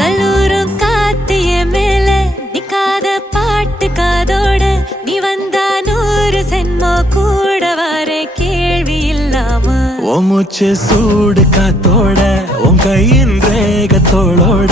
கல்லூரும் காத்திய மேல நிக்காத பாட்டு காதோட நீ வந்தா 100 சென்மோ கூட வர கேள்வி இல்லாம ஓ மூச்சு சூடு காத்தோட உன் கையின் ரேகத்தோளோட